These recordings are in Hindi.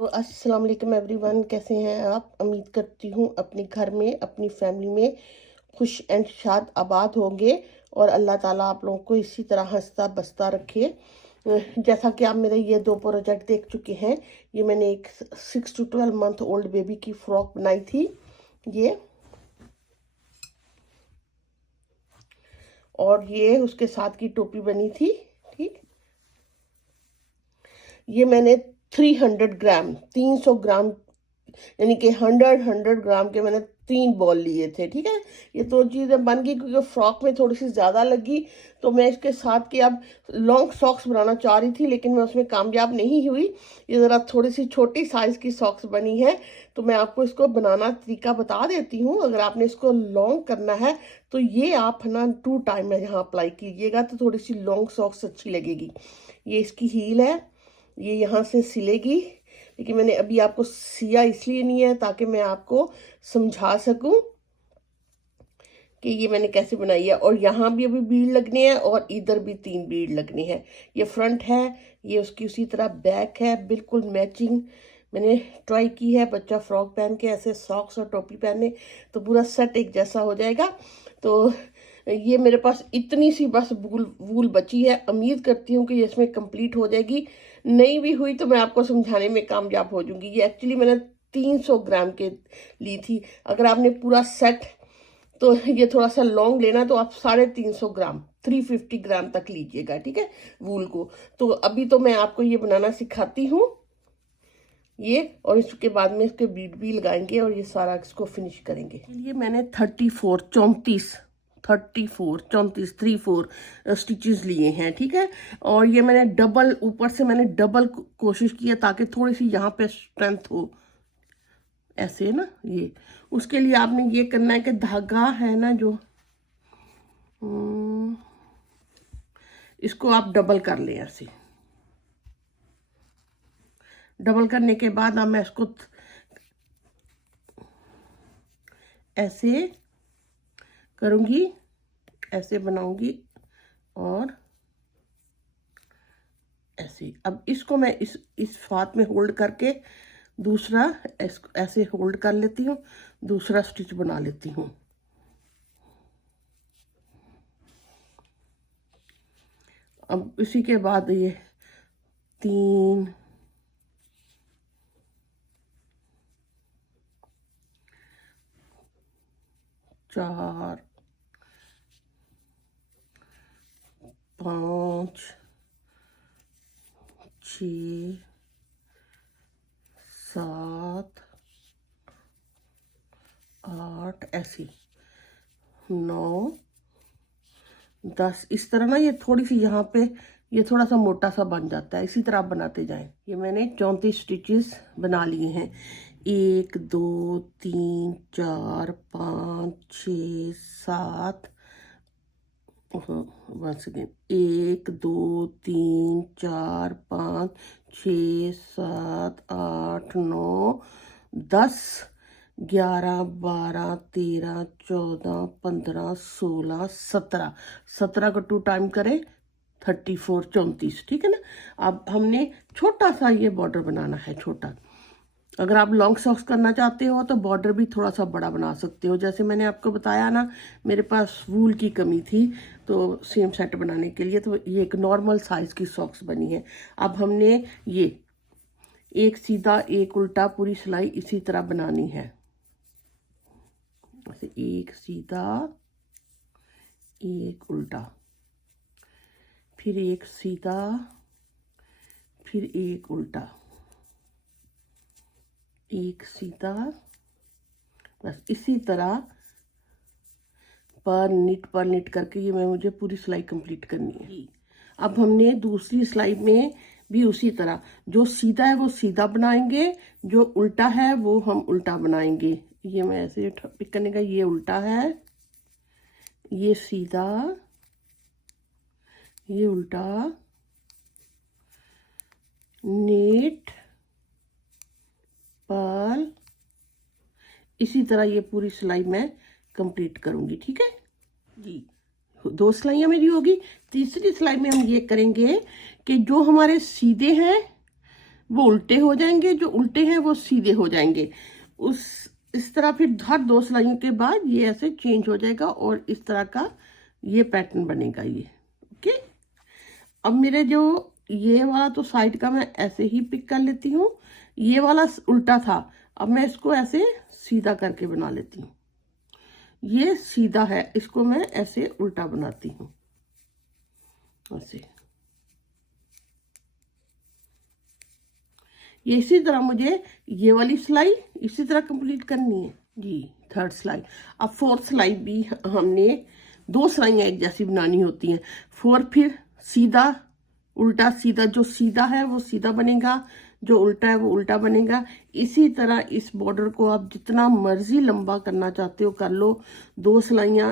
तो अस्सलाम वालेकुम एवरीवन, कैसे हैं आप? उम्मीद करती हूँ अपने घर में अपनी फैमिली में खुश एंड शाद आबाद होंगे और अल्लाह ताला आप लोगों को इसी तरह हंसता बसता रखे। जैसा कि आप मेरे ये दो प्रोजेक्ट देख चुके हैं, ये मैंने एक 6 to 12 मंथ ओल्ड बेबी की फ्रॉक बनाई थी ये, और ये उसके साथ की टोपी बनी थी। ठीक, ये मैंने 300 ग्राम 300 ग्राम यानी कि 100 ग्राम के मैंने 3 बॉल लिए थे। ठीक है, ये तो चीज़ें बन गई क्योंकि फ्रॉक में थोड़ी सी ज़्यादा लगी, तो मैं इसके साथ के अब लॉन्ग सॉक्स बनाना चाह रही थी, लेकिन मैं उसमें कामयाब नहीं हुई। ये ज़रा थोड़ी सी छोटी साइज़ की सॉक्स बनी है, तो मैं आपको इसको बनाना तरीका बता देती हूँ। अगर आपने इसको लॉन्ग करना है तो ये आप ना 2 टाइम में यहाँ अप्लाई कीजिएगा, तो थोड़ी सी लॉन्ग सॉक्स अच्छी लगेगी। ये इसकी हील है, ये यहाँ से सिलेगी, लेकिन मैंने अभी आपको सिया इसलिए नहीं है ताकि मैं आपको समझा सकूं कि ये मैंने कैसे बनाई है। और यहाँ भी अभी बीड लगने हैं और इधर भी 3 बीड लगने हैं। ये फ्रंट है, ये उसकी उसी तरह बैक है, बिल्कुल मैचिंग मैंने ट्राई की है। बच्चा फ्रॉक पहन के ऐसे सॉक्स और टोपी पहने तो पूरा सेट एक जैसा हो जाएगा। तो ये मेरे पास इतनी सी बस वूल वूल बची है, उम्मीद करती हूँ कि ये इसमें कंप्लीट हो जाएगी। नहीं भी हुई तो मैं आपको समझाने में कामयाब हो जाऊंगी। ये एक्चुअली मैंने 300 ग्राम के ली थी। अगर आपने पूरा सेट, तो ये थोड़ा सा लॉन्ग लेना, तो आप 350 ग्राम 350 ग्राम तक लीजिएगा। ठीक है, वूल को। तो अभी तो मैं आपको ये बनाना सिखाती हूँ ये, और इसके बाद में इसके बीट भी लगाएंगे और ये सारा इसको फिनिश करेंगे। ये मैंने 34 स्टिचेस लिए हैं। ठीक है, और ये मैंने डबल, ऊपर से मैंने डबल कोशिश की है ताकि थोड़ी सी यहाँ पे स्ट्रेंथ हो, ऐसे ना। ये उसके लिए आपने ये करना है कि धागा है ना जो, इसको आप डबल कर लें ऐसे। डबल करने के बाद अब मैं इसको ऐसे करूँगी, ऐसे बनाऊंगी और ऐसे। अब इसको मैं इस हाथ में होल्ड करके दूसरा ऐसे होल्ड कर लेती हूँ, दूसरा स्टिच बना लेती हूँ। अब इसी के बाद ये 3 4 5 6 7 8 ऐसे 9 10। इस तरह ना ये थोड़ी सी यहाँ पे ये थोड़ा सा मोटा सा बन जाता है, इसी तरह आप बनाते जाएं। ये मैंने 34 स्टिचेस बना लिए हैं। 1 2 3 4 5 6 7 once again 1 2 3 4 5 6 7 8 9 10 11 12 13 14 15 16 17 17 को 2 टाइम करें 34 34। ठीक है ना। अब हमने छोटा सा ये बॉर्डर बनाना है, छोटा। अगर आप लॉन्ग सॉक्स करना चाहते हो तो बॉर्डर भी थोड़ा सा बड़ा बना सकते हो। जैसे मैंने आपको बताया ना, मेरे पास वूल की कमी थी, तो सेम सेट बनाने के लिए तो ये एक नॉर्मल साइज की सॉक्स बनी है। अब हमने ये एक सीधा एक उल्टा पूरी सिलाई इसी तरह बनानी है। ऐसे एक सीधा एक उल्टा, फिर एक सीधा, फिर एक उल्टा, एक सीधा। बस इसी तरह पर निट करके ये मुझे पूरी सिलाई कंप्लीट करनी है। अब हमने दूसरी सिलाई में भी उसी तरह, जो सीधा है वो सीधा बनाएंगे, जो उल्टा है वो हम उल्टा बनाएंगे। ये मैं ऐसे पिक करने का, ये उल्टा है, ये सीधा, ये उल्टा, नेट पर्ल। इसी तरह ये पूरी सिलाई मैं कंप्लीट करूंगी। ठीक है जी, 2 सिलाइयाँ मेरी होगी। तीसरी सिलाई में हम ये करेंगे कि जो हमारे सीधे हैं वो उल्टे हो जाएंगे, जो उल्टे हैं वो सीधे हो जाएंगे। इस तरह फिर हर 2 सिलाइयों के बाद ये ऐसे चेंज हो जाएगा और इस तरह का ये पैटर्न बनेगा ये। ओके, अब मेरे जो ये वाला तो साइड का मैं ऐसे ही पिक कर लेती हूँ, ये वाला उल्टा था, अब मैं इसको ऐसे सीधा करके बना लेती हूँ। ये सीधा है, इसको मैं ऐसे उल्टा बनाती हूँ ऐसे। ये इसी तरह मुझे ये वाली सिलाई इसी तरह कंप्लीट करनी है जी, 3rd सिलाई। अब 4th सिलाई भी हमने 2 सिलाइयाँ एक जैसी बनानी होती हैं। 4 फिर सीधा उल्टा, सीधा, जो सीधा है वो सीधा बनेगा, जो उल्टा है वो उल्टा बनेगा। इसी तरह इस बॉर्डर को आप जितना मर्जी लंबा करना चाहते हो कर लो। 2 सिलाइयाँ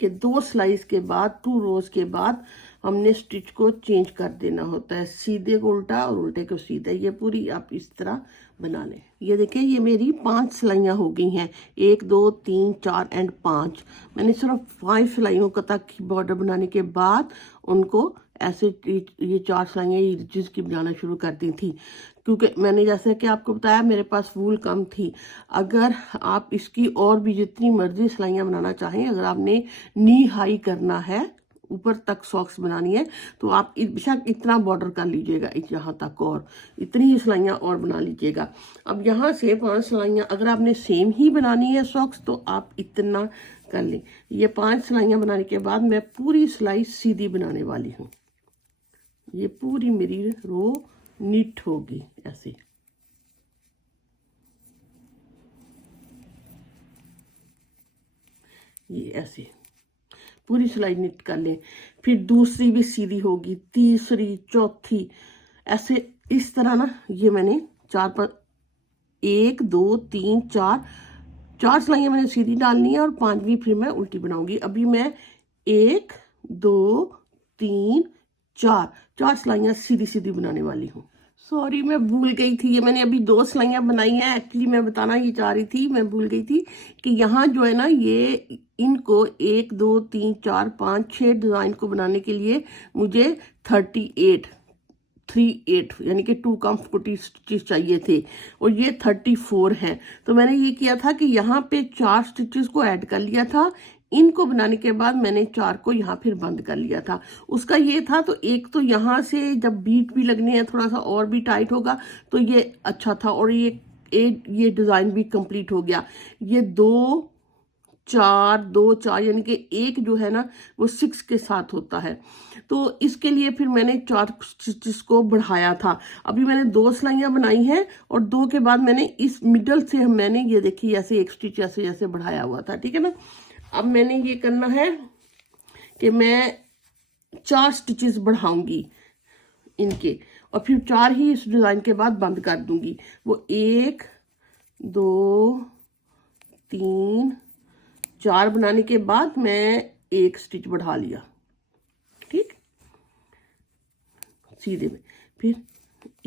के 2 स्लाइस के बाद 2 रोज के बाद हमने स्टिच को चेंज कर देना होता है, सीधे को उल्टा और उल्टे को सीधा। ये पूरी आप इस तरह बना लें। ये देखिए, ये मेरी 5 सिलाइयाँ हो गई हैं, 1 2 3 4 एंड 5। मैंने सिर्फ 5 सिलाइयों का तक बॉर्डर बनाने के बाद उनको ऐसे ये 4 सिलाइयाँ रिजेस की बनाना शुरू कर दी थी, क्योंकि मैंने जैसे कि आपको बताया मेरे पास वूल कम थी। अगर आप इसकी और भी जितनी मर्जी सिलाइयाँ बनाना चाहें, अगर आपने नी हाई करना है, ऊपर तक सॉक्स बनानी है, तो आप बेशक इतना बॉर्डर कर लीजिएगा, यहाँ तक और इतनी ही सिलाइयाँ और बना लीजिएगा। अब यहाँ से 5 सिलाइयाँ अगर आपने सेम ही बनानी है सॉक्स, तो आप इतना कर लें। ये 5 सिलाइयाँ बनाने के बाद मैं पूरी सिलाई सीधी बनाने वाली हूँ। ये पूरी मेरी रो नीट होगी ऐसे। ये ऐसे पूरी सिलाई नीट कर लें, फिर दूसरी भी सीधी होगी, तीसरी, चौथी, ऐसे इस तरह ना। ये मैंने 1 2 3 4 सिलाइयाँ मैंने सीधी डालनी है और 5वीं फिर मैं उल्टी बनाऊंगी। अभी मैं 1 2 3 4 सिलाइयाँ सीधी सीधी बनाने वाली हूँ। सॉरी, मैं भूल गई थी, ये मैंने अभी 2 सिलाइयाँ बनाई हैं। एक्चुअली मैं बताना ये चाह रही थी, मैं भूल गई थी कि यहाँ जो है ना, ये इनको 1 2 3 4 5 6 डिज़ाइन को बनाने के लिए मुझे 38 यानी कि 2 कम्फर्टी स्टिचेस चाहिए थे, और ये 34 हैं। तो मैंने ये किया था कि यहाँ पे 4 स्टिचेस को ऐड कर लिया था। इनको बनाने के बाद मैंने 4 को यहाँ फिर बंद कर लिया था। उसका ये था, तो एक तो यहाँ से जब बीट भी लगने हैं थोड़ा सा और भी टाइट होगा, तो ये अच्छा था, और ये डिज़ाइन भी कंप्लीट हो गया। ये 2 4 यानी कि एक जो है ना वो 6 के साथ होता है। तो इसके लिए फिर मैंने 4 स्टिचेस को बढ़ाया था। अभी मैंने 2 सिलाइयाँ बनाई हैं और 2 के बाद मैंने इस मिडल से मैंने ये देखिए ऐसे एक स्टिच ऐसे जैसे बढ़ाया हुआ था, ठीक है ना। अब मैंने ये करना है कि मैं 4 स्टिचेस बढ़ाऊंगी इनके, और फिर 4 ही इस डिज़ाइन के बाद बंद कर दूंगी। वो 1 2 3 4 बनाने के बाद मैं एक स्टिच बढ़ा लिया, ठीक, सीधे में। फिर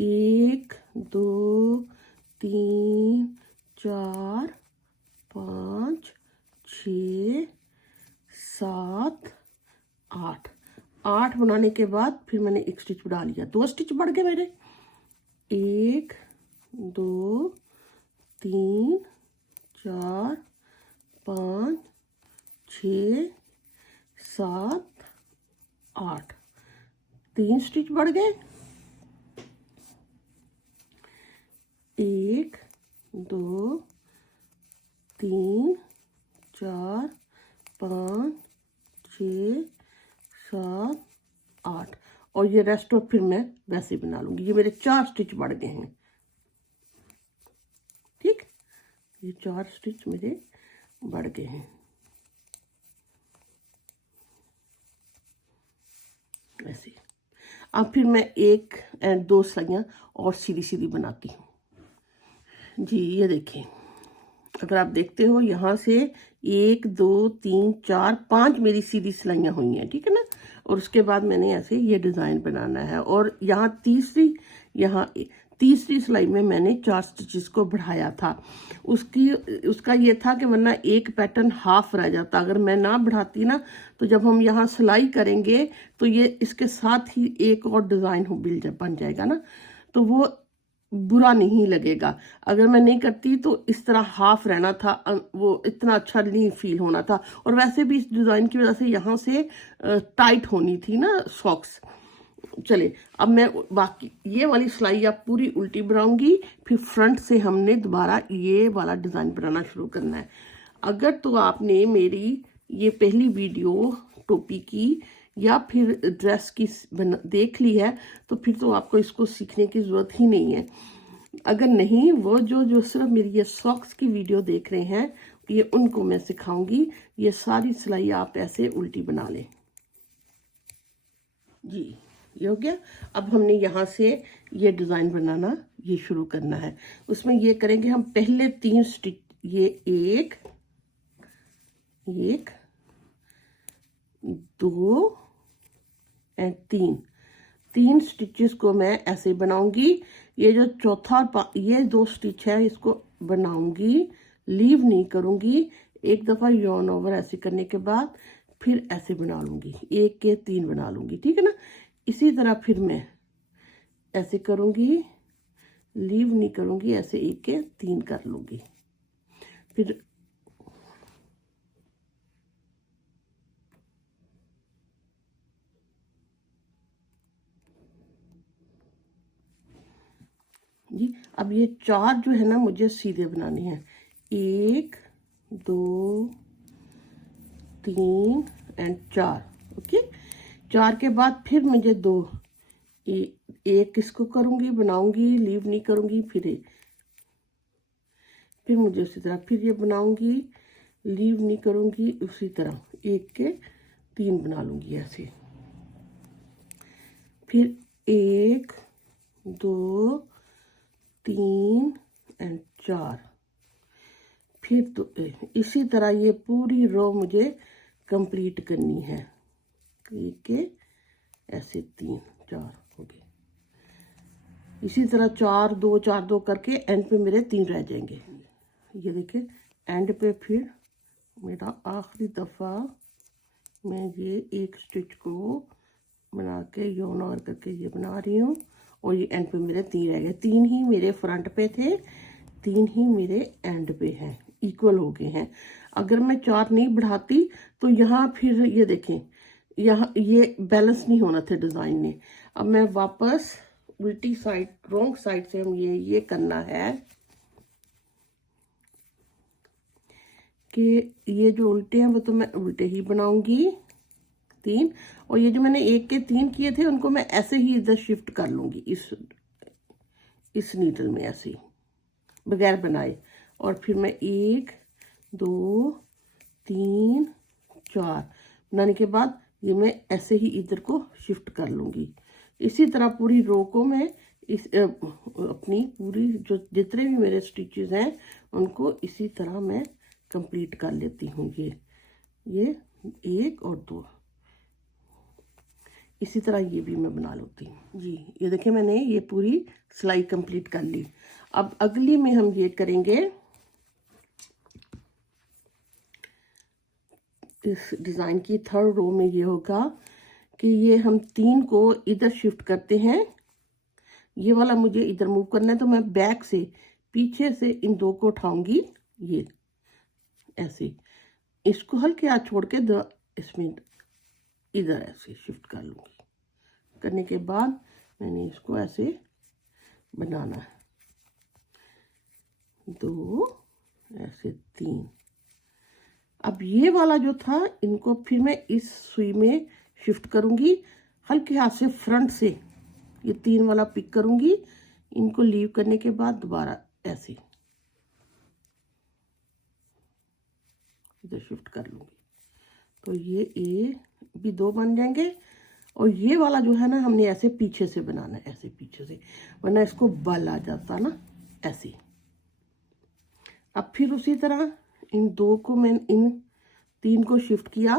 1 2 3 4 5 6 7 8 बनाने के बाद फिर मैंने एक स्टिच बढ़ा लिया। 2 स्टिच बढ़ गए मेरे, 1 2 3 4 5 6 7 8 3 स्टिच बढ़ गए, 1 2 3 4 5 6 7 8, और ये रेस्ट ऑफ फिर मैं वैसे बना लूंगी। ये मेरे 4 स्टिच बढ़ गए हैं, ठीक, ये 4 स्टिच मेरे बढ़ गए हैं ऐसे। अब फिर मैं 1 एंड 2 सिलाइयाँ और सीधी सीधी बनाती हूँ जी। ये देखिए, अगर आप देखते हो यहाँ से 1 2 3 4 5 मेरी सीधी सिलाइयाँ हुई हैं, ठीक है ना। और उसके बाद मैंने ऐसे ये डिज़ाइन बनाना है, और यहाँ तीसरी सिलाई में मैंने 4 स्टिचेस को बढ़ाया था। उसका ये था कि वरना एक पैटर्न हाफ रह जाता। अगर मैं ना बढ़ाती ना, तो जब हम यहाँ सिलाई करेंगे तो ये इसके साथ ही एक और डिज़ाइन बन जाएगा ना, तो वो बुरा नहीं लगेगा। अगर मैं नहीं करती तो इस तरह हाफ रहना था, वो इतना अच्छा नहीं फील होना था। और वैसे भी इस डिज़ाइन की वजह से यहाँ से टाइट होनी थी ना सॉक्स। चले, अब मैं बाकी ये वाली सिलाई आप पूरी उल्टी बनाऊंगी, फिर फ्रंट से हमने दोबारा ये वाला डिज़ाइन बनाना शुरू करना है। अगर तो आपने मेरी ये पहली वीडियो टोपी की या फिर ड्रेस की देख ली है तो फिर तो आपको इसको सीखने की ज़रूरत ही नहीं है। अगर नहीं, वो जो जो सिर्फ मेरी ये सॉक्स की वीडियो देख रहे हैं, ये उनको मैं सिखाऊंगी। ये सारी सिलाई आप ऐसे उल्टी बना लें जी। ये हो गया। अब हमने यहाँ से ये डिज़ाइन बनाना ये शुरू करना है। उसमें ये करेंगे हम पहले 3 स्टिच, ये एक, 2 एंड 3 स्टिचेस को मैं ऐसे बनाऊंगी। ये जो चौथा ये 2 स्टिच है इसको बनाऊंगी, लीव नहीं करूंगी। एक दफ़ा यॉर्न ओवर ऐसे करने के बाद फिर ऐसे बना लूंगी, 1 के 3 बना लूंगी, ठीक है ना। इसी तरह फिर मैं ऐसे करूंगी, लीव नहीं करूंगी, ऐसे 1 के 3 कर लूंगी। फिर जी, अब ये 4 जो है ना मुझे सीधे बनाने हैं। 1 2 3 एंड 4। ओके, 4 के बाद फिर मुझे 2, एक इसको करूंगी, बनाऊंगी, लीव नहीं करूंगी, फिर मुझे उसी तरह फिर ये बनाऊंगी, लीव नहीं करूंगी, उसी तरह 1 के 3 बना लूंगी ऐसे। फिर 1 2 3 एंड 4। फिर तो इसी तरह ये पूरी रो मुझे कंप्लीट करनी है। एक के ऐसे 3 4 हो गए। इसी तरह 4 2 4 2 करके एंड पे मेरे 3 रह जाएंगे। ये देखिए एंड पे फिर मेरा आखिरी दफ़ा मैं ये एक स्टिच को बना के यॉर्न ओवर करके ये बना रही हूँ, और ये एंड पे मेरे 3 रह गए। 3 ही मेरे फ्रंट पे थे, 3 ही मेरे एंड पे हैं, इक्वल हो गए हैं। अगर मैं 4 नहीं बढ़ाती तो यहाँ फिर ये देखें, यहाँ ये बैलेंस नहीं होना था डिज़ाइन ने। अब मैं वापस उल्टी साइड, रॉन्ग साइड से हम ये करना है कि ये जो उल्टे हैं वो तो मैं उल्टे ही बनाऊंगी 3, और ये जो मैंने 1 के 3 किए थे उनको मैं ऐसे ही इधर शिफ्ट कर लूंगी इस नीडल में ऐसे ही बगैर बनाए। और फिर मैं 1 2 3 4 बनाने के बाद ये मैं ऐसे ही इधर को शिफ्ट कर लूंगी। इसी तरह पूरी रो को मैं अपनी पूरी जो जितने भी मेरे स्टिचेस हैं उनको इसी तरह मैं कंप्लीट कर लेती हूँ। ये 1 और 2 इसी तरह ये भी मैं बना लेती हूँ जी। ये देखिए मैंने ये पूरी सिलाई कंप्लीट कर ली। अब अगली में हम ये करेंगे, इस डिज़ाइन की 3rd रो में ये होगा कि ये हम 3 को इधर शिफ्ट करते हैं। ये वाला मुझे इधर मूव करना है तो मैं बैक से पीछे से इन 2 को उठाऊंगी, ये ऐसे इसको हल्के हाथ छोड़ के इसमें इधर ऐसे शिफ्ट कर लूंगी। करने के बाद मैंने इसको ऐसे बनाना है, 2 ऐसे 3। अब ये वाला जो था इनको फिर मैं इस सुई में शिफ्ट करूंगी, हल्के हाथ से फ्रंट से ये 3 वाला पिक करूंगी, इनको लीव करने के बाद दोबारा ऐसे इधर शिफ्ट कर लूंगी। तो ये भी 2 बन जाएंगे। और ये वाला जो है ना हमने ऐसे पीछे से बनाना है, ऐसे पीछे से, वरना इसको बल आ जाता ना ऐसे। अब फिर उसी तरह इन 2 को मैं इन 3 को शिफ्ट किया।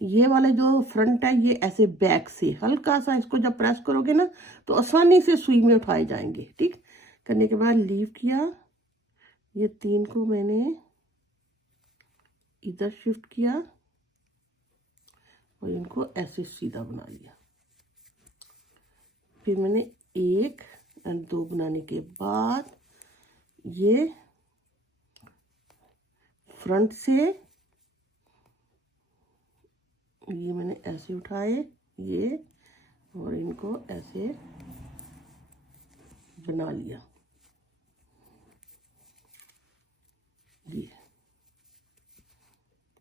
ये वाले जो फ्रंट है ये ऐसे बैक से हल्का सा इसको जब प्रेस करोगे ना तो आसानी से सुई में उठाए जाएंगे। ठीक, करने के बाद लीव किया, ये 3 को मैंने इधर शिफ्ट किया और इनको ऐसे सीधा बना लिया। फिर मैंने 1 एंड 2 बनाने के बाद ये फ्रंट से ये मैंने ऐसे उठाए ये, और इनको ऐसे बना लिया ये।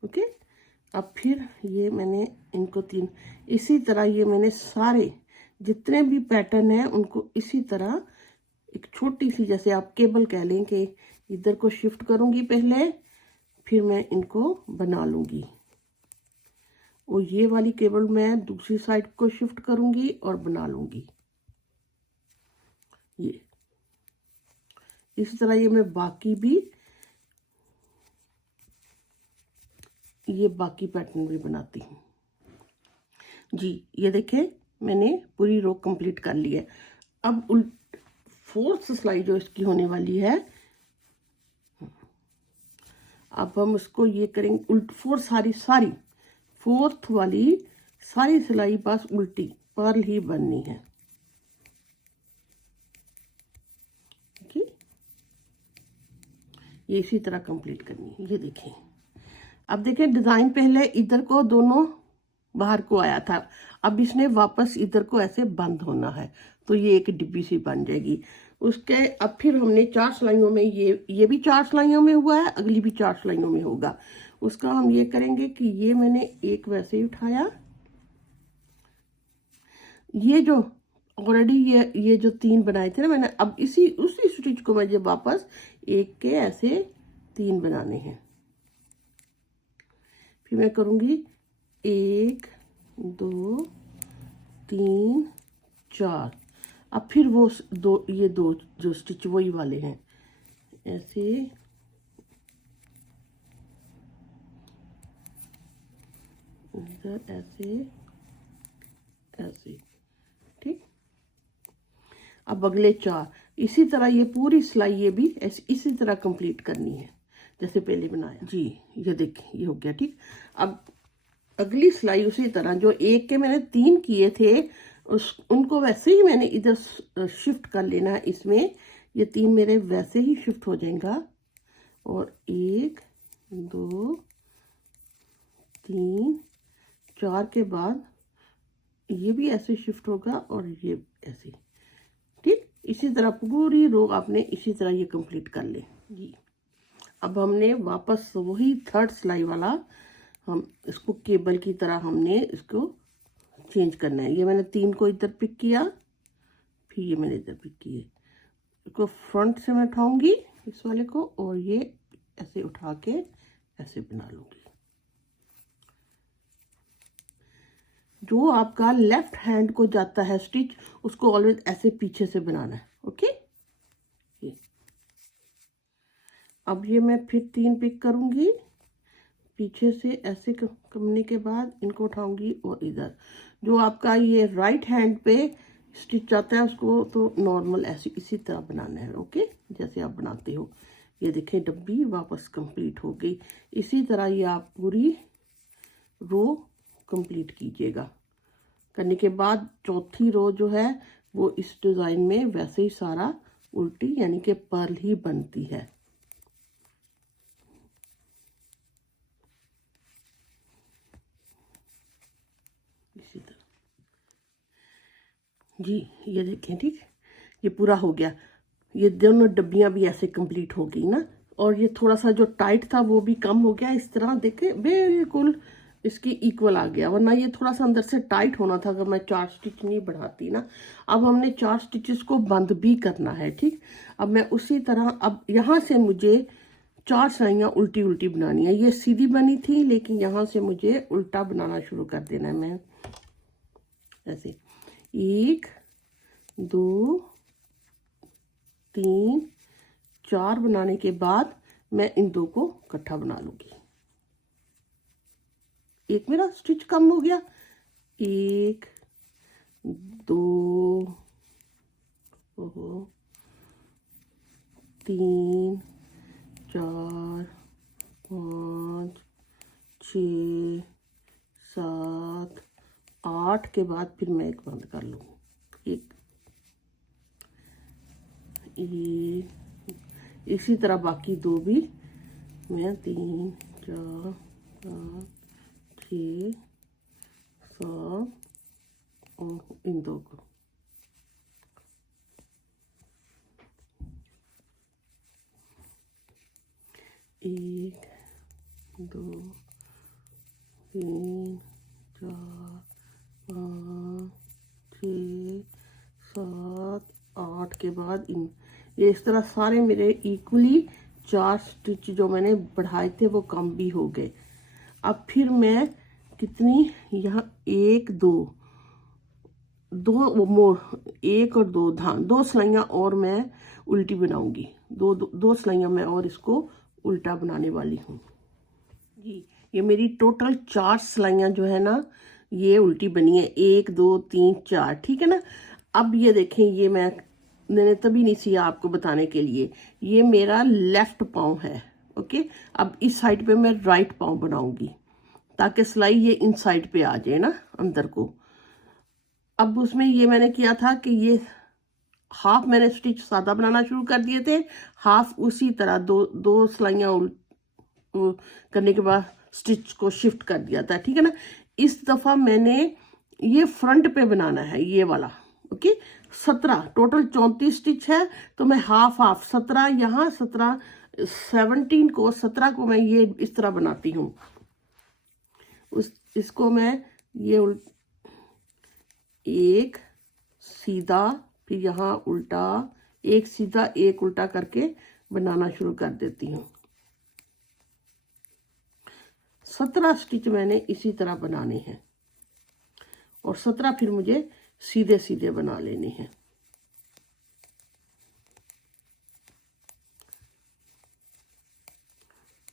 ओके, अब फिर ये मैंने इनको 3 इसी तरह ये मैंने सारे जितने भी पैटर्न हैं उनको इसी तरह एक छोटी सी, जैसे आप केबल कह लें, कि इधर को शिफ्ट करूंगी पहले, फिर मैं इनको बना लूंगी, और ये वाली केबल मैं दूसरी साइड को शिफ्ट करूंगी और बना लूंगी। ये इसी तरह ये मैं बाकी भी, ये बाकी पैटर्न भी बनाती हूँ जी। ये देखें मैंने पूरी रो कंप्लीट कर ली है। अब फोर्थ सिलाई जो इसकी होने वाली है, अब हम उसको ये करेंगे फोर्थ वाली सारी सिलाई बस उल्टी पर्ल ही बननी है। ठीक, ये इसी तरह कंप्लीट करनी है। ये देखें, अब देखें डिजाइन पहले इधर को दोनों बाहर को आया था, अब इसने वापस इधर को ऐसे बंद होना है, तो ये एक डिब्बी सी बन जाएगी। उसके अब फिर हमने 4 सिलाइयों में ये भी 4 सिलाइयों में हुआ है, अगली भी 4 सिलाइयों में होगा। उसका हम ये करेंगे कि ये मैंने एक वैसे ही उठाया, ये जो ऑलरेडी ये जो 3 बनाए थे ना मैंने, अब उसी स्टिच को मुझे वापस एक के ऐसे 3 बनाने हैं। फिर मैं करूंगी 1 2 3 4। अब फिर वो ये दो जो स्टिच वही वाले हैं, ऐसे इधर ऐसे ऐसे। ठीक, अब अगले 4 इसी तरह ये पूरी सिलाई ये भी इसी तरह कंप्लीट करनी है जैसे पहले बनाया जी। ये देखिए ये हो गया। ठीक, अब अगली सिलाई उसी तरह जो एक के मैंने 3 किए थे उनको वैसे ही मैंने इधर शिफ्ट कर लेना है। इसमें ये 3 मेरे वैसे ही शिफ्ट हो जाएगा, और 1 2 3 4 के बाद ये भी ऐसे शिफ्ट होगा और ये ऐसे। ठीक, इसी तरह पूरी रो आपने इसी तरह ये कंप्लीट कर ले जी। अब हमने वापस वही 3rd सिलाई वाला, हम इसको केबल की तरह हमने इसको चेंज करना है। ये मैंने 3 को इधर पिक किया, फिर ये मैंने इधर पिक किए, इसको फ्रंट से मैं उठाऊंगी इस वाले को, और ये ऐसे उठा के ऐसे बना लूंगी। जो आपका लेफ्ट हैंड को जाता है स्टिच, उसको ऑलवेज ऐसे पीछे से बनाना है। ओके, ये अब ये मैं फिर 3 पिक करूंगी पीछे से, ऐसे करने के बाद इनको उठाऊंगी, और इधर जो आपका ये राइट हैंड पे स्टिच आता है उसको तो नॉर्मल ऐसे इसी तरह बनाना है। ओके, जैसे आप बनाते हो। ये देखें डब्बी वापस कंप्लीट हो गई। इसी तरह ये आप पूरी रो कंप्लीट कीजिएगा। करने के बाद चौथी रो जो है वो इस डिज़ाइन में वैसे ही सारा उल्टी यानी कि पर्ल ही बनती है। इसी तरह जी, ये देखें। ठीक, ये पूरा हो गया। ये दोनों डब्बियां भी ऐसे कंप्लीट हो गई ना, और ये थोड़ा सा जो टाइट था वो भी कम हो गया। इस तरह देखे बिल्कुल इसकी इक्वल आ गया, वरना ये थोड़ा सा अंदर से टाइट होना था अगर मैं 4 स्टिच नहीं बढ़ाती ना। अब हमने 4 स्टिचेस को बंद भी करना है। ठीक, अब मैं उसी तरह, अब यहाँ से मुझे 4 सिलाइयाँ उल्टी उल्टी बनानी है। ये सीधी बनी थी लेकिन यहाँ से मुझे उल्टा बनाना शुरू कर देना है। मैं ऐसे 1 2 3 4 बनाने के बाद मैं इन 2 को इकट्ठा बना लूंगी। एक मेरा स्टिच कम हो गया, 1 2 3 4 5 6 7 8 के बाद फिर मैं एक बंद कर लूँ। एक इसी तरह बाकी दो भी मैं 3 4 5 6 7 और इन दो को एक 2 3 4 5 6 7 8 के बाद इन ये इस तरह सारे मेरे इक्वली 4 स्टिच जो मैंने बढ़ाए थे वो कम भी हो गए। अब फिर मैं कितनी यहाँ 1 2 दो मोर 1 और 2 धान 2 सिलाइयाँ और मैं उल्टी बनाऊंगी। दो सिलाइयाँ मैं और इसको उल्टा बनाने वाली हूँ जी। ये मेरी टोटल 4 सिलाइयाँ जो है ना ये उल्टी बनी है, 1 2 3 4, ठीक है ना। अब ये देखें, ये मैंने तभी नहीं सिया आपको बताने के लिए, ये मेरा लेफ्ट पाँव है। ओके, अब इस साइड पे मैं राइट पाँव बनाऊंगी ताकि सिलाई ये इन साइड पे आ जाए ना अंदर को। अब उसमें ये मैंने किया था कि ये हाफ मैंने स्टिच सादा बनाना शुरू कर दिए थे, हाफ उसी तरह दो सिलाइयाँ करने के बाद स्टिच को शिफ्ट कर दिया था, ठीक है ना। इस दफ़ा मैंने ये फ्रंट पे बनाना है ये वाला। ओके, 17 टोटल 34 स्टिच है तो मैं हाफ 17 यहाँ 17 को मैं ये इस तरह बनाती हूँ। इसको मैं ये एक सीधा फिर यहाँ उल्टा, एक सीधा एक उल्टा करके बनाना शुरू कर देती हूँ। 17 स्टिच मैंने इसी तरह बनाने हैं और 17 फिर मुझे सीधे सीधे बना लेने हैं।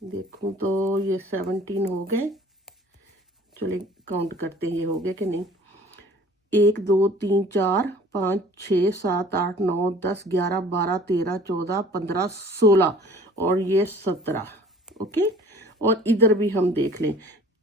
देखूं तो ये 17 हो गए, चलिए काउंट करते हैं ये हो गए कि नहीं। 1 2 3 4 5 6 7 8 9 10 11 12 13 14 15 16 और ये 17। ओके, और इधर भी हम देख लें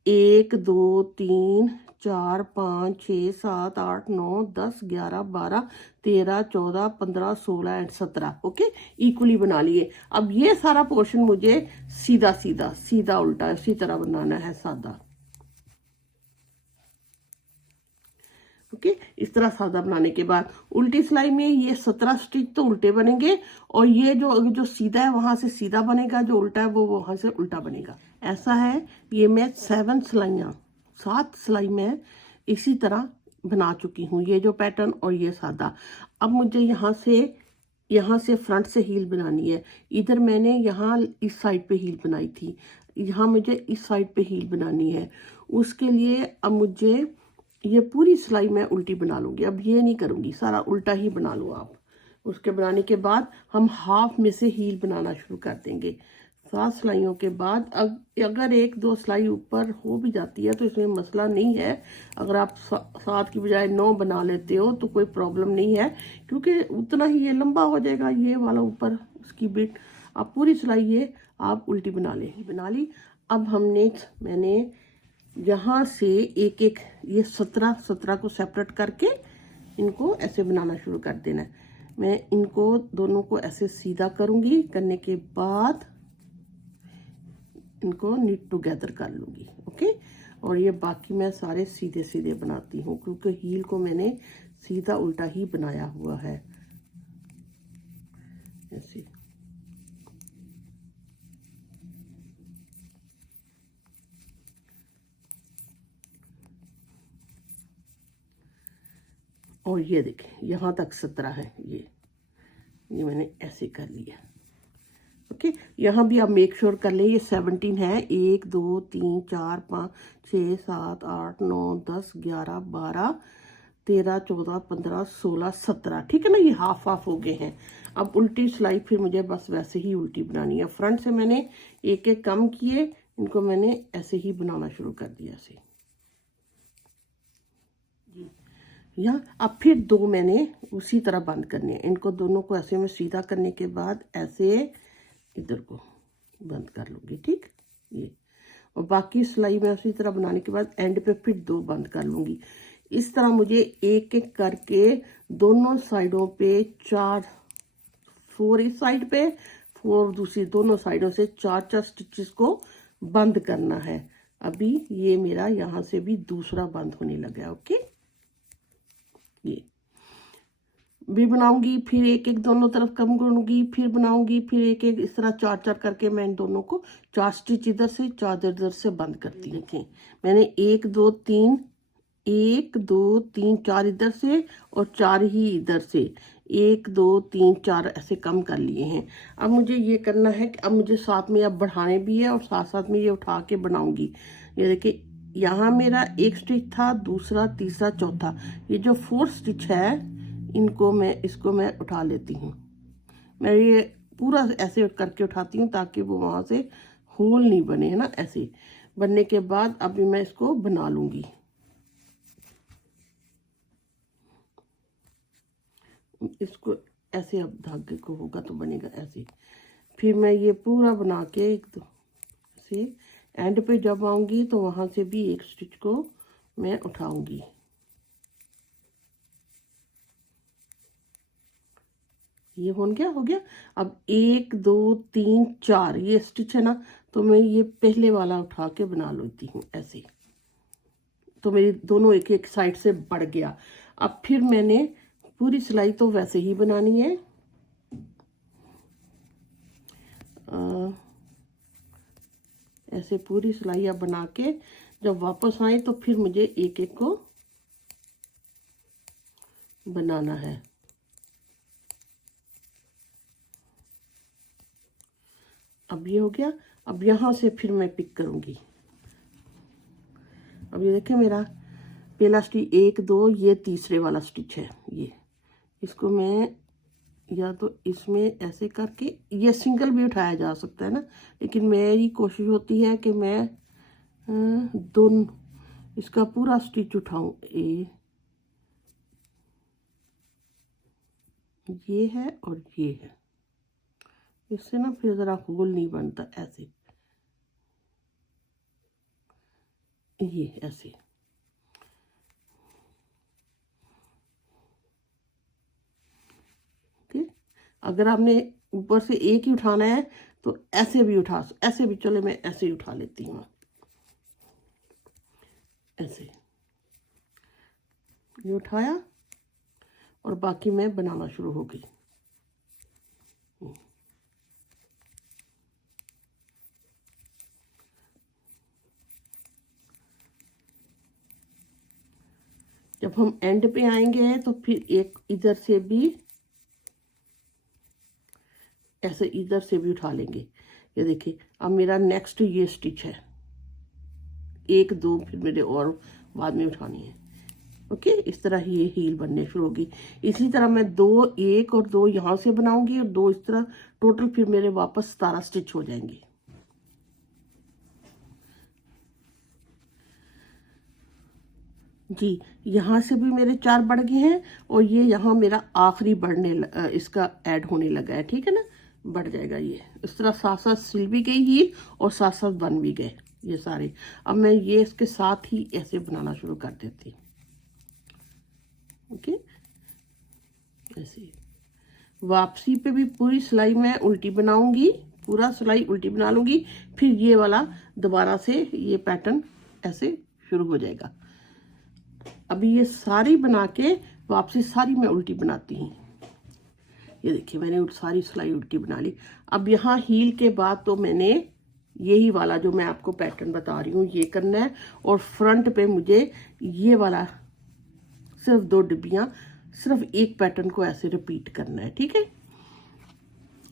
1 2 3 4 5 6 7 8 9 10 11 12 13 14 15 16 एंड 17। ओके, इक्वली बना लिए। अब ये सारा पोर्शन मुझे सीधा सीधा सीधा उल्टा इसी तरह बनाना है सादा। ओके, इस तरह सादा बनाने के बाद उल्टी सिलाई में ये 17 स्टिच तो उल्टे बनेंगे और ये जो सीधा है वहां से सीधा बनेगा, जो उल्टा है वो वहां से उल्टा बनेगा। ऐसा है, ये मैं 7 सिलाई में इसी तरह बना चुकी हूँ, ये जो पैटर्न और ये सादा। अब मुझे यहाँ से फ्रंट से हील बनानी है। इधर मैंने यहाँ इस साइड पे हील बनाई थी, यहाँ मुझे इस साइड पे हील बनानी है। उसके लिए अब मुझे ये पूरी सिलाई मैं उल्टी बना लूँगी, अब ये नहीं करूँगी, सारा उल्टा ही बना लो आप। उसके बनाने के बाद हम हाफ में से हील बनाना शुरू कर देंगे। 7 सिलाइयों के बाद अगर 1-2 सिलाई ऊपर हो भी जाती है तो इसमें मसला नहीं है। अगर आप 7 की बजाय 9 बना लेते हो तो कोई प्रॉब्लम नहीं है, क्योंकि उतना ही ये लंबा हो जाएगा ये वाला ऊपर उसकी बिट। आप पूरी सिलाई ये आप उल्टी बना ली। अब मैंने यहाँ से एक एक ये 17 को सेपरेट करके इनको ऐसे बनाना शुरू कर देना है। मैं इनको दोनों को ऐसे सीधा करूँगी, करने के बाद इनको नीट टुगेदर कर लूँगी। ओके, और ये बाकी मैं सारे सीधे सीधे बनाती हूँ क्योंकि हील को मैंने सीधा उल्टा ही बनाया हुआ है ऐसे। और ये देखें यहाँ तक 17 है, ये मैंने ऐसे कर लिया। ओके, यहाँ भी आप मेक श्योर कर लें ये 17 है। 1 2 3 4 5 6 7 8 9 10 11 12 13 14 15 16 17, ठीक है ना। ये हाफ हो गए हैं। अब उल्टी सिलाई फिर मुझे बस वैसे ही उल्टी बनानी है। फ्रंट से मैंने एक एक कम किए, इनको मैंने ऐसे ही बनाना शुरू कर दिया ऐसे। यहाँ अब फिर 2 मैंने उसी तरह बंद करने हैं। इनको दोनों को ऐसे में सीधा करने के बाद ऐसे इधर को बंद कर लूँगी, ठीक ये। और बाकी सिलाई में उसी तरह बनाने के बाद एंड पे फिर 2 बंद कर लूँगी। इस तरह मुझे एक एक करके दोनों साइडों पे 4 4 इस साइड पे, 4 दूसरी, दोनों साइडों से 4 स्टिचेस को बंद करना है। अभी ये मेरा यहाँ से भी दूसरा बंद होने लगा। ओके, ये भी बनाऊंगी, फिर एक एक दोनों तरफ कम करूंगी, फिर बनाऊंगी, फिर एक एक इस तरह 4 करके मैं इन दोनों को 4 स्टिच इधर से 4 इधर से बंद करती हूँ। देखिए मैंने 1 2 3 1 2 3 4 इधर से और 4 ही इधर से, 1 2 3 4 ऐसे कम कर लिए हैं। अब मुझे ये करना है कि अब मुझे साथ में अब बढ़ाने भी है और साथ साथ में ये उठा के बनाऊंगी। ये देखिए यहाँ मेरा एक स्टिच था, दूसरा, तीसरा, चौथा, ये जो 4 स्टिच है इसको मैं उठा लेती हूँ। मैं ये पूरा ऐसे करके उठाती हूँ ताकि वो वहाँ से होल नहीं बने, है ना। ऐसे बनने के बाद अभी मैं इसको बना लूँगी। इसको ऐसे अब धागे को होगा तो बनेगा ऐसे। फिर मैं ये पूरा बना के एक दो से एंड पे जब आऊँगी तो वहाँ से भी एक स्टिच को मैं उठाऊँगी। ये हो गया। अब 1 2 3 4 ये स्टिच है ना, तो मैं ये पहले वाला उठा के बना लेती हूँ ऐसे, तो मेरी दोनों एक एक साइड से बढ़ गया। अब फिर मैंने पूरी सिलाई तो वैसे ही बनानी है, ऐसे पूरी सिलाई अब बना के जब वापस आए तो फिर मुझे एक एक को बनाना है। अब ये हो गया। अब यहाँ से फिर मैं पिक करूँगी। अब ये देखें मेरा पहला स्टिच 1 2, ये तीसरे वाला स्टिच है। ये इसको मैं या तो इसमें ऐसे करके, ये सिंगल भी उठाया जा सकता है ना, लेकिन मेरी कोशिश होती है कि मैं दोनों इसका पूरा स्टिच उठाऊं। ये है और ये है, इससे ना फिर ज़रा होल नहीं बनता। ऐसे ये ऐसे ओके। अगर आपने ऊपर से एक ही उठाना है तो ऐसे भी ऐसे भी चले, मैं ऐसे ही उठा लेती हूँ। ऐसे ये उठाया और बाकी मैं बनाना शुरू हो गई। जब हम एंड पे आएंगे तो फिर एक इधर से भी ऐसे इधर से भी उठा लेंगे। ये देखिए अब मेरा नेक्स्ट ये स्टिच है, 1 2 फिर मेरे और बाद में उठानी है। ओके, इस तरह ही ये हील बनने शुरू होगी। इसी तरह मैं 2 1 और 2 यहाँ से बनाऊंगी और 2 इस तरह, टोटल फिर मेरे वापस 17 स्टिच हो जाएंगे। जी, यहाँ से भी मेरे 4 बढ़ गए हैं और ये यहाँ मेरा आखिरी इसका ऐड होने लगा है। ठीक है ना, बढ़ जाएगा ये। इस तरह साथ साथ सिल भी गई ही और साथ साथ बन भी गए ये सारे। अब मैं ये इसके साथ ही ऐसे बनाना शुरू कर देती हूँ। ओके, ऐसे वापसी पे भी पूरी सिलाई मैं उल्टी बनाऊंगी, पूरा सिलाई उल्टी बना लूंगी, फिर ये वाला दोबारा से ये पैटर्न ऐसे शुरू हो जाएगा। अभी ये सारी बना के वापसी सारी मैं उल्टी बनाती हूँ। ये देखिए मैंने सारी सिलाई उल्टी बना ली। अब यहाँ हील के बाद तो मैंने यही वाला जो मैं आपको पैटर्न बता रही हूँ ये करना है, और फ्रंट पे मुझे ये वाला सिर्फ 2 डिब्बियाँ, सिर्फ एक पैटर्न को ऐसे रिपीट करना है। ठीक है,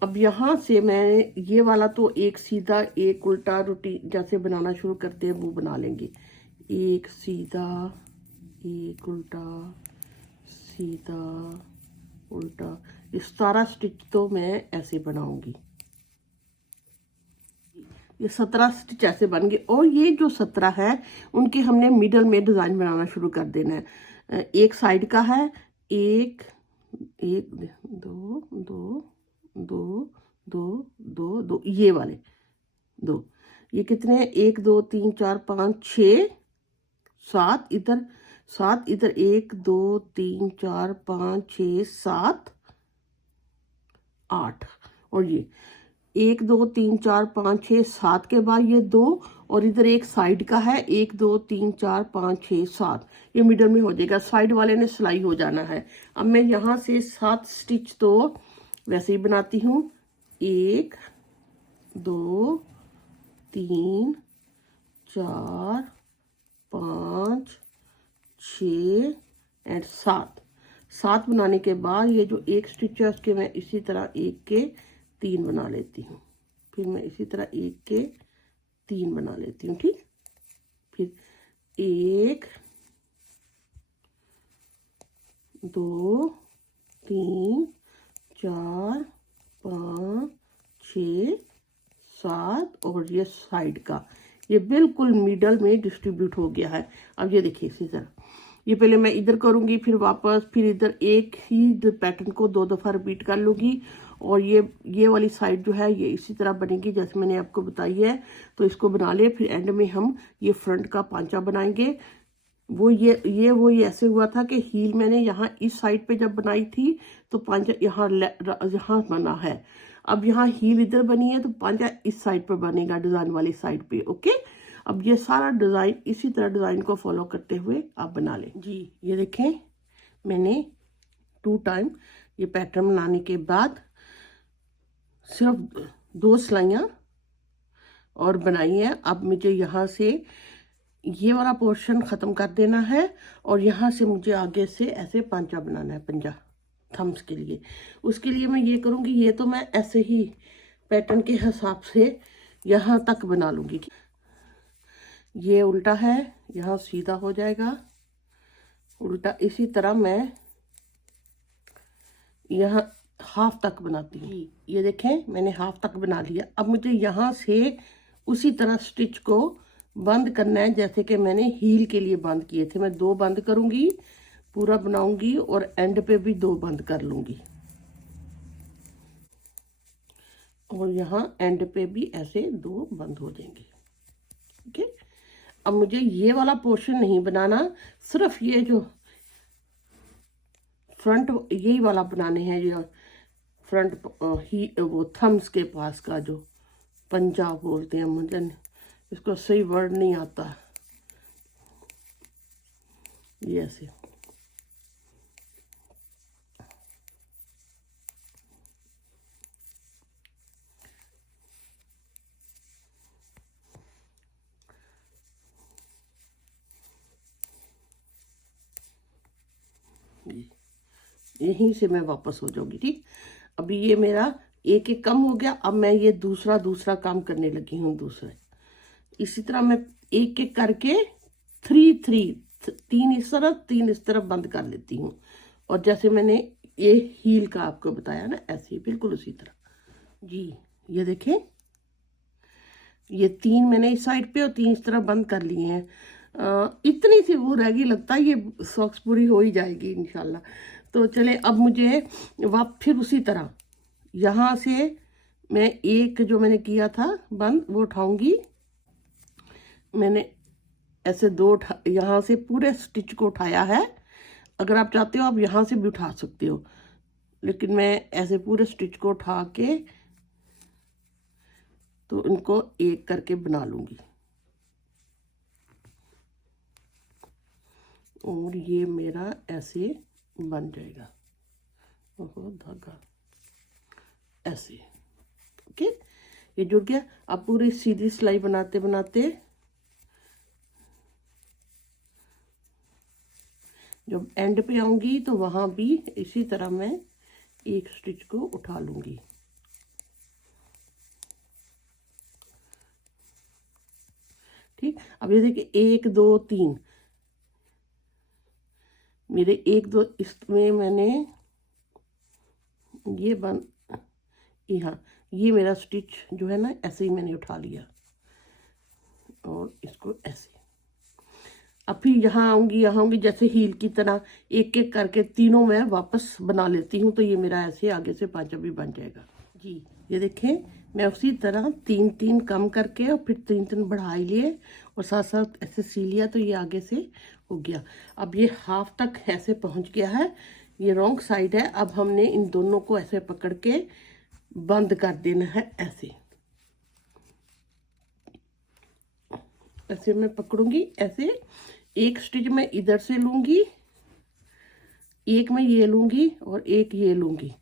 अब यहाँ से मैं ये वाला तो एक सीधा एक उल्टा रूटीन जैसे बनाना शुरू करते हैं वो बना लेंगे। एक सीधा, एक उल्टा, सीधा, उल्टा, इस 17 स्टिच तो मैं ऐसे बनाऊंगी। ये 17 स्टिच ऐसे बन गए और ये जो 17 है उनके हमने मिडल में डिज़ाइन बनाना शुरू कर देना है। एक साइड का है, एक एक दो दो दो दो दो दो, ये वाले 2, ये कितने हैं, 1 2 3 4 5 6 7 इधर, 7 इधर, 1 2 3 4 5 6 7 8, और ये 1 2 3 4 5 6 7 के बाद ये 2, और इधर एक साइड का है 1 2 3 4 5 6 7, ये मिडल में हो जाएगा। साइड वाले ने सिलाई हो जाना है। अब मैं यहाँ से 7 स्टिच तो वैसे ही बनाती हूँ, 1 2 3 4 5 6 एंड 7 बनाने के बाद ये जो एक स्टिच है उसके मैं इसी तरह 1 के 3 बना लेती हूँ, फिर मैं इसी तरह 1 के 3 बना लेती हूँ। ठीक, फिर 1 2 3 4 5 6 7, और ये साइड का ये बिल्कुल मिडल में डिस्ट्रीब्यूट हो गया है। अब ये देखिए इसी तरह, ये पहले मैं इधर करूंगी, फिर वापस, फिर इधर एक ही पैटर्न को 2 दफ़ा रिपीट कर लूँगी, और ये वाली साइड जो है ये इसी तरह बनेगी जैसे मैंने आपको बताई है। तो इसको बना ले, फिर एंड में हम ये फ्रंट का पांचा बनाएंगे। वो ये ऐसे हुआ था कि हील मैंने यहाँ इस साइड पे जब बनाई थी तो पांचा यहाँ बना है। अब यहाँ हील इधर बनी है तो पांचा इस साइड पर बनेगा, डिज़ाइन वाली साइड पे। ओके, अब ये सारा डिज़ाइन इसी तरह डिज़ाइन को फॉलो करते हुए आप बना लें। जी ये देखें, मैंने 2 टाइम ये पैटर्न बनाने के बाद सिर्फ 2 सिलाइयाँ और बनाई हैं। अब मुझे यहाँ से ये वाला पोर्शन ख़त्म कर देना है, और यहाँ से मुझे आगे से ऐसे पांचा बनाना है, पंजा थम्स के लिए। उसके लिए मैं ये करूँगी, ये तो मैं ऐसे ही पैटर्न के हिसाब से यहाँ तक बना लूँगी। ये उल्टा है, यहाँ सीधा हो जाएगा उल्टा। इसी तरह मैं यहाँ हाफ तक बनाती हूँ। ये देखें मैंने हाफ तक बना लिया। अब मुझे यहाँ से उसी तरह स्टिच को बंद करना है जैसे कि मैंने हील के लिए बंद किए थे। मैं 2 बंद करूँगी, पूरा बनाऊंगी, और एंड पे भी 2 बंद कर लूँगी, और यहाँ एंड पे भी ऐसे 2 बंद हो जाएंगे। ठीक है, अब मुझे ये वाला पोर्शन नहीं बनाना, सिर्फ ये जो फ्रंट यही वाला बनाने हैं, ये फ्रंट वो थम्स के पास का जो पंजा बोलते हैं, मुझे इसको सही वर्ड नहीं आता, ये ऐसे। यहीं से मैं वापस हो जाऊंगी। ठीक, अभी ये मेरा एक कम हो गया। अब मैं ये दूसरा काम करने लगी हूँ। इसी तरह मैं एक करके 3 इस तरफ 3 इस तरफ बंद कर लेती हूँ, और जैसे मैंने ये हील का आपको बताया ना, ऐसे बिल्कुल उसी तरह। जी ये देखें, ये 3 मैंने इस साइड पे और 3 इस तरह बंद कर लिए हैं। इतनी सी वो रहेगी, लगता है ये सॉक्स पूरी हो ही जाएगी इंशाल्लाह। तो चले, अब मुझे फिर उसी तरह यहाँ से मैं एक जो मैंने किया था बंद वो उठाऊंगी। मैंने ऐसे 2 यहाँ से पूरे स्टिच को उठाया है। अगर आप चाहते हो आप यहाँ से भी उठा सकते हो, लेकिन मैं ऐसे पूरे स्टिच को उठा के तो इनको एक करके बना लूँगी, और ये मेरा ऐसे बन जाएगा। ओहो धागा ऐसे। ओके, ये जुड़ गया। अब पूरी सीधी सिलाई बनाते बनाते जब एंड पे आऊंगी तो वहां भी इसी तरह मैं एक स्टिच को उठा लूंगी। ठीक, अब ये देखिए 1 2 3 मेरे 1 2 इसमें मैंने ये यहाँ ये मेरा स्टिच जो है ना ऐसे ही मैंने उठा लिया, और इसको ऐसे। अब फिर यहाँ आऊँगी जैसे हील की तरह एक एक करके तीनों मैं वापस बना लेती हूँ, तो ये मेरा ऐसे आगे से पांचा भी बन जाएगा। जी ये देखें, मैं उसी तरह 3 कम करके और फिर 3 बढ़ाई लिए और साथ साथ ऐसे सी लिया, तो ये आगे से हो गया। अब ये हाफ तक ऐसे पहुँच गया है, ये रॉन्ग साइड है। अब हमने इन दोनों को ऐसे पकड़ के बंद कर देना है ऐसे। ऐसे मैं पकड़ूंगी, ऐसे एक स्टिच मैं इधर से लूंगी, एक मैं ये लूंगी और एक ये लूंगी,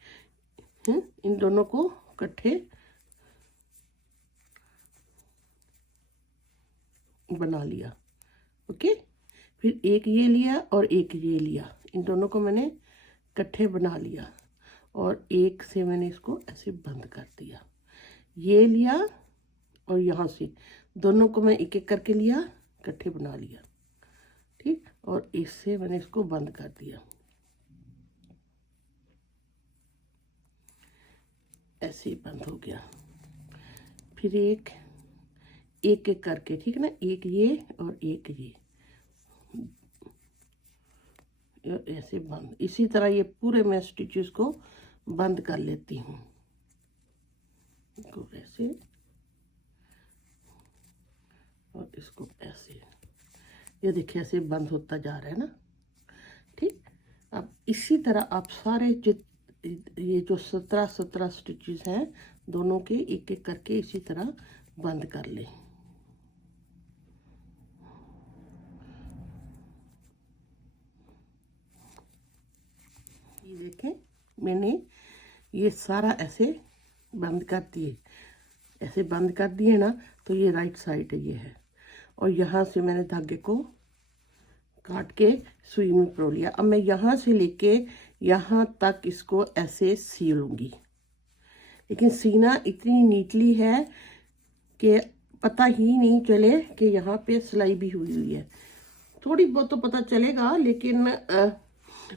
इन दोनों को इकट्ठे बना लिया। ओके, फिर एक ये लिया और एक ये लिया, इन दोनों को मैंने इकट्ठे बना लिया और एक से मैंने इसको ऐसे बंद कर दिया। ये लिया और यहाँ से दोनों को मैं एक एक करके लिया, इकट्ठे बना लिया, ठीक, और इससे मैंने इसको बंद कर दिया, ऐसे ही बंद हो गया। फिर एक एक एक करके, ठीक है ना, एक ये और एक ये ऐसे बंद। इसी तरह ये पूरे मैं स्टिचेस को बंद कर लेती हूँ, इसको ऐसे और इसको ऐसे। ये देखिए ऐसे बंद होता जा रहा है ना, ठीक। अब इसी तरह आप सारे ये जो 17 स्टिचेस हैं दोनों के एक एक करके इसी तरह बंद कर लें। ये देखें मैंने ये सारा ऐसे बंद कर दिए, ऐसे बंद कर दिए ना, तो ये राइट साइड ये है और यहाँ से मैंने धागे को काट के सुई में परो लिया। अब मैं यहाँ से लेके यहाँ तक इसको ऐसे सी लूँगी, लेकिन सीना इतनी नीटली है कि पता ही नहीं चले कि यहाँ पे सिलाई भी हुई हुई है। थोड़ी बहुत तो पता चलेगा, लेकिन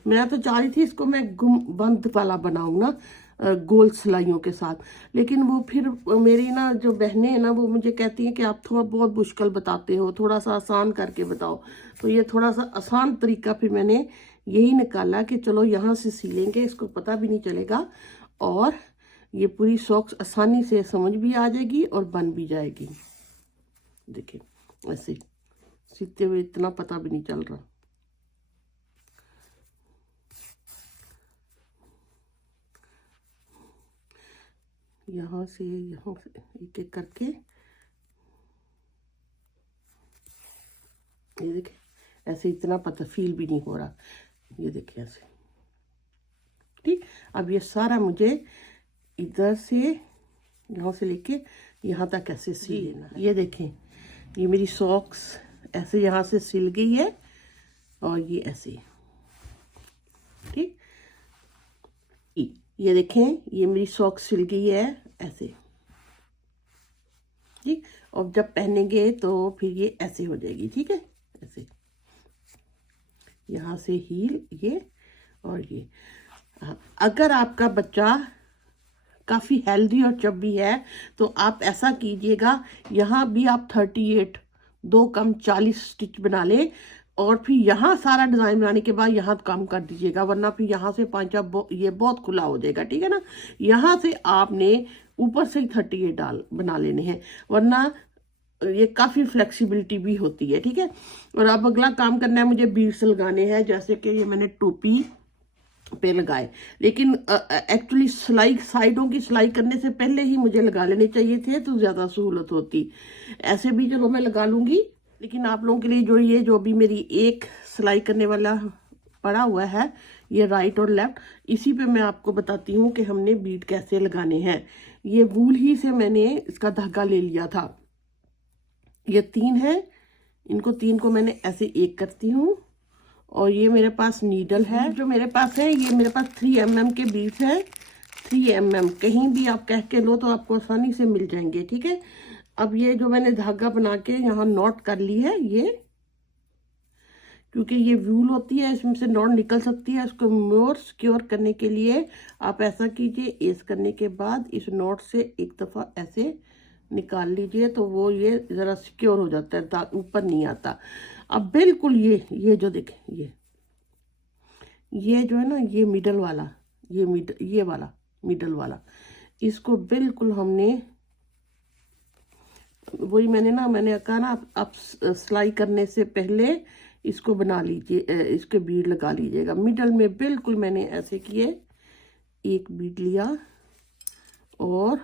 मैं तो चाह रही थी इसको मैं बंद वाला बनाऊँ ना, गोल सिलाइयों के साथ, लेकिन वो फिर मेरी ना जो बहनें हैं ना वो मुझे कहती हैं कि आप थोड़ा बहुत मुश्किल बताते हो, थोड़ा सा आसान करके बताओ। तो ये थोड़ा सा आसान तरीका फिर मैंने यही निकाला कि चलो यहाँ से सी लेंगे, इसको पता भी नहीं चलेगा और ये पूरी सॉक्स आसानी से समझ भी आ जाएगी और बन भी जाएगी। देखिए ऐसे सीते हुए इतना पता भी नहीं चल रहा। यहाँ से एक एक करके ये देखिए ऐसे इतना पता फील भी नहीं हो रहा। ये देखिए ऐसे, ठीक। अब ये सारा मुझे इधर से यहाँ से लेके यहाँ तक ऐसे सी लेना है। ये देखें ये मेरी सॉक्स ऐसे यहाँ से सिल गई है और ये ऐसे, ठीक। ये देखें ये मेरी सॉक्स सिल गई है ऐसे, ठीक। और जब पहनेंगे तो फिर ये ऐसे हो जाएगी, ठीक है, ऐसे यहाँ से हील ये और ये। अगर आपका बच्चा काफ़ी हेल्दी और चब्बी है तो आप ऐसा कीजिएगा, यहाँ भी आप 38 2 कम 40 स्टिच बना ले और फिर यहाँ सारा डिज़ाइन बनाने के बाद यहाँ कम कर दीजिएगा, वरना फिर यहाँ से पांचा ये बहुत खुला हो जाएगा, ठीक है ना। यहाँ से आपने ऊपर से ही 38 बना लेने हैं, वरना ये काफ़ी फ्लेक्सिबिलिटी भी होती है, ठीक है। और अब अगला काम करना है मुझे बीड्स लगाने हैं, जैसे कि ये मैंने टोपी पे लगाए, लेकिन एक्चुअली सिलाई साइडों की सिलाई करने से पहले ही मुझे लगा लेने चाहिए थे तो ज़्यादा सहूलत होती। ऐसे भी चलो मैं लगा लूँगी, लेकिन आप लोगों के लिए जो भी मेरी एक सिलाई करने वाला पड़ा हुआ है ये राइट और लेफ्ट, इसी पे मैं आपको बताती हूँ कि हमने बीड कैसे लगाने हैं। ये वूल ही से मैंने इसका धागा ले लिया था, ये 3 है, इनको 3 को मैंने ऐसे एक करती हूँ और ये मेरे पास नीडल है, जो मेरे पास है ये मेरे पास 3 mm के बीड्स हैं। 3 mm कहीं भी आप कह के लो तो आपको आसानी से मिल जाएंगे, ठीक है। अब ये जो मैंने धागा बना के यहाँ नॉट कर ली है, ये क्योंकि ये वूल होती है इसमें से नॉट निकल सकती है, इसको मोर सिक्योर करने के लिए आप ऐसा कीजिए, एस करने के बाद इस नॉट से एक दफ़ा ऐसे निकाल लीजिए तो वो ये ज़रा सिक्योर हो जाता है, ऊपर नहीं आता। अब बिल्कुल ये जो देखें ये जो है ना ये मिडल वाला, ये वाला मिडल वाला, इसको बिल्कुल हमने वही मैंने कहा ना आप सिलाई करने से पहले इसको बना लीजिए, इसके बीड लगा लीजिएगा। मिडल में बिल्कुल मैंने ऐसे किए, एक बीड लिया और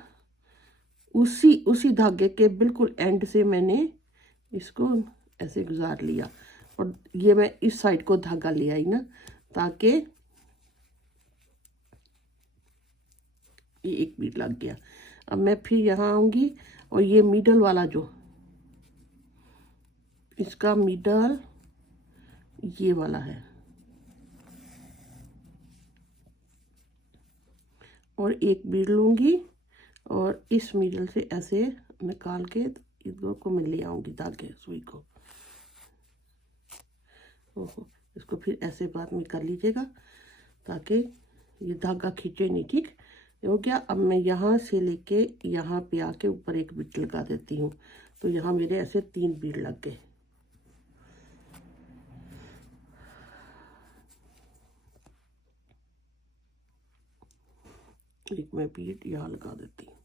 उसी धागे के बिल्कुल एंड से मैंने इसको ऐसे गुजार लिया, और ये मैं इस साइड को धागा ले आई ना, ताकि ये एक बीट लग गया। अब मैं फिर यहाँ आऊंगी और ये मिडल वाला जो इसका मिडल ये वाला है, और एक बीट लूंगी और इस मिडल से ऐसे निकाल के इधर को मैं ले आऊंगी धागे सुई को। इसको फिर ऐसे बाद में कर लीजिएगा ताकि ये धागा खींचे नहीं। ठीक हो गया। अब मैं यहाँ से लेके यहाँ पे आके ऊपर एक बीट लगा देती हूँ, तो यहाँ मेरे ऐसे 3 बीट लग गए। एक मैं बीट यहाँ लगा देती हूँ,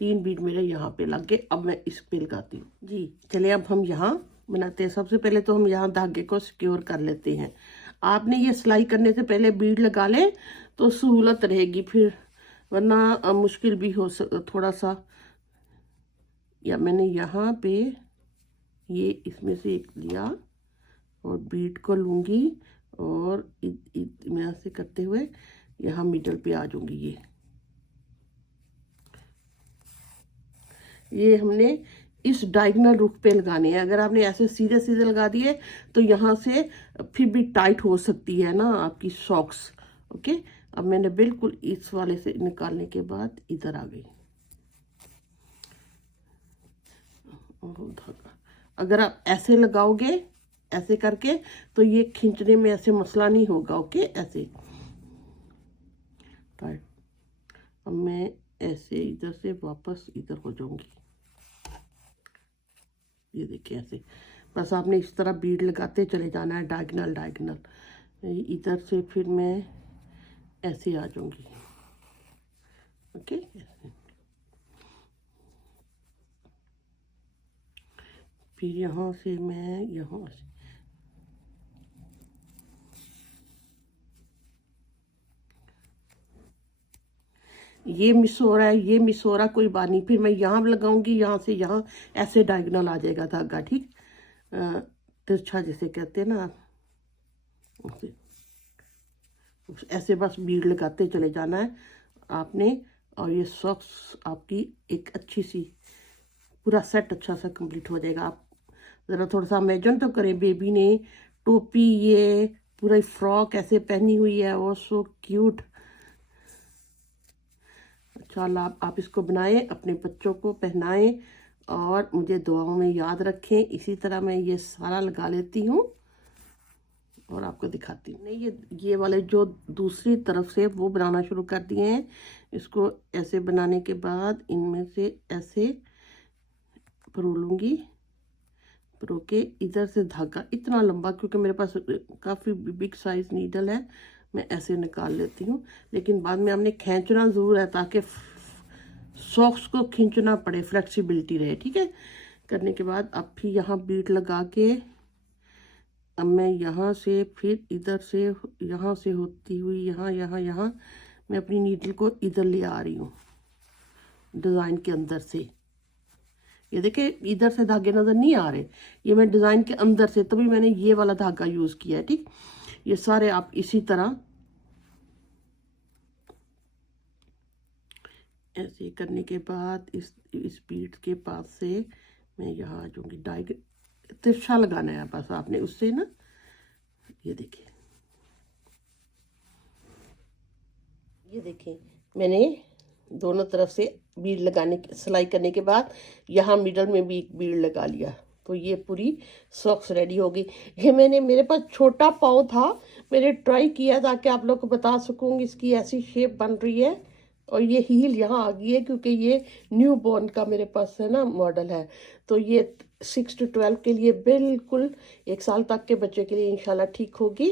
3 बीट मेरे यहाँ पे लग गए। अब मैं इस पे लगाती हूँ जी। चलिए अब हम यहाँ बनाते हैं। सबसे पहले तो हम यहाँ धागे को सिक्योर कर लेते हैं। आपने ये सिलाई करने से पहले बीड लगा लें तो सहूलत रहेगी फिर, वरना मुश्किल भी हो थोड़ा सा। या मैंने यहाँ पे ये इसमें से एक लिया और बीड को लूँगी और मैं ऐसे करते हुए यहाँ मिडल पे आ जाऊँगी। ये हमने इस डायगोनल रुख पे लगाने हैं। अगर आपने ऐसे सीधे सीधे लगा दिए तो यहाँ से फिर भी टाइट हो सकती है ना आपकी सॉक्स। ओके, अब मैंने बिल्कुल इस वाले से निकालने के बाद इधर आ गई धागा। अगर आप ऐसे लगाओगे ऐसे करके तो ये खींचने में ऐसे मसला नहीं होगा। ओके, ऐसे टाइट। अब मैं ऐसे इधर से वापस इधर हो जाऊंगी। ये देखिए ऐसे, बस आपने इस तरह बीड लगाते चले जाना है, डायगोनल डायगोनल। इधर से फिर मैं ऐसे आ जाऊंगी। ओके, ऐसे। फिर यहाँ से मैं यहाँ से ये मिस हो रहा है, ये मिस हो रहा, कोई बात नहीं। फिर मैं यहाँ लगाऊंगी, यहाँ से यहाँ ऐसे डायगोनल आ जाएगा धागा। ठीक, तिरछा जिसे कहते हैं ना, ऐसे बस बीड लगाते चले जाना है आपने। और ये सॉक्स आपकी एक अच्छी सी पूरा सेट अच्छा सा कंप्लीट हो जाएगा। आप ज़रा थोड़ा सा इमेजिन तो करें, बेबी ने टोपी ये पूरा फ्रॉक ऐसे पहनी हुई है, वो सो क्यूट। अच्छा, आप इसको बनाएं, अपने बच्चों को पहनाएं और मुझे दुआओं में याद रखें। इसी तरह मैं ये सारा लगा लेती हूँ और आपको दिखाती हूँ। नहीं, ये वाले जो दूसरी तरफ से वो बनाना शुरू कर दिए हैं। इसको ऐसे बनाने के बाद इनमें से ऐसे परो लूँगी, परो के इधर से धागा इतना लंबा, क्योंकि मेरे पास काफ़ी बिग साइज नीडल है, मैं ऐसे निकाल लेती हूँ। लेकिन बाद में हमने खींचना ज़रूर है ताकि सॉक्स को खींचना पड़े, फ्लेक्सिबिलिटी रहे। ठीक है, करने के बाद अब फिर यहाँ बीट लगा के अब मैं यहाँ से फिर इधर से यहाँ से होती हुई यहाँ मैं अपनी नीडल को इधर ले आ रही हूँ डिज़ाइन के अंदर से। ये देखिए इधर से धागे नज़र नहीं आ रहे, ये मैं डिज़ाइन के अंदर से, तभी मैंने ये वाला धागा यूज़ किया है। ठीक, ये सारे आप इसी तरह ऐसे करने के बाद इस बीट के पास से मैं यहाँ आ जाऊँगी। तिरछा लगाना है बस आपने उससे ना। ये देखिए, ये देखिए मैंने दोनों तरफ से बीड लगाने सिलाई करने के बाद यहाँ मिडल में भी एक बीड लगा लिया, तो ये पूरी सॉक्स रेडी हो गई। ये मेरे पास छोटा पाँव था, मैंने ट्राई किया ताकि आप लोग को बता सकूँ इसकी ऐसी शेप बन रही है। और ये हील यहाँ आ गई है क्योंकि ये न्यू बॉर्न का मेरे पास है ना मॉडल है, तो ये 6 to 12 के लिए बिल्कुल 1 साल तक के बच्चे के लिए इंशाल्लाह ठीक होगी।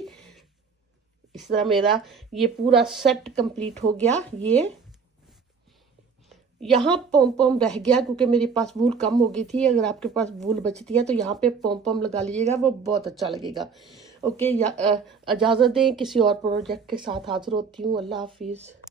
इस तरह मेरा ये पूरा सेट कंप्लीट हो गया। ये यहाँ पॉम पॉम रह गया क्योंकि मेरे पास वूल कम हो गई थी। अगर आपके पास वूल बचती है तो यहाँ पे पॉम पॉम लगा लीजिएगा, वो बहुत अच्छा लगेगा। ओके, इजाज़त दें, किसी और प्रोजेक्ट के साथ हाजिर होती हूँ। अल्लाह हाफिज़।